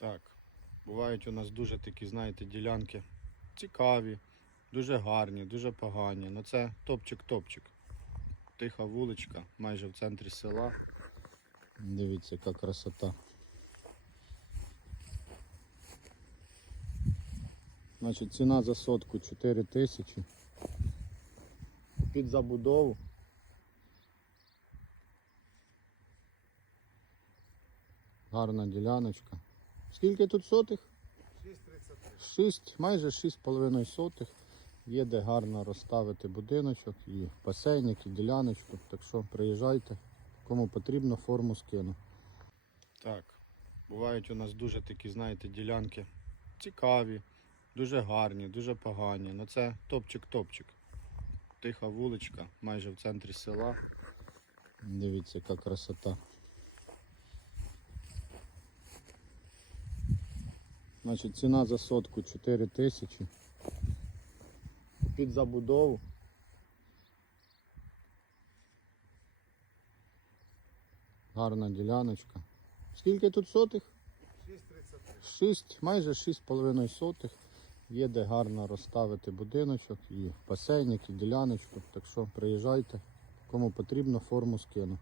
Так, бувають у нас дуже такі, знаєте, ділянки цікаві, дуже гарні, дуже погані. Ну це топчик-топчик. Тиха вуличка, майже в центрі села. Дивіться, яка красота. Значить, ціна за сотку 4 тисячі. Під забудову. Гарна діляночка. Скільки тут сотих? 6,33. 6, майже 6,5 сотих. Є де гарно розставити будиночок і басейник, і діляночку. Так що приїжджайте, кому потрібно, форму скину. Так, бувають у нас дуже такі, знаєте, ділянки цікаві, дуже гарні, дуже погані. Ну це топчик-топчик. Тиха вуличка, майже в центрі села. Дивіться, яка красота. Значить, ціна за сотку 4 тисячі. Під забудову. Гарна діляночка. Скільки тут сотих? 6,33. 6, майже 6,5 сотих. Є де гарно розставити будиночок і басейник, і діляночку. Так що приїжджайте, кому потрібно, форму скину.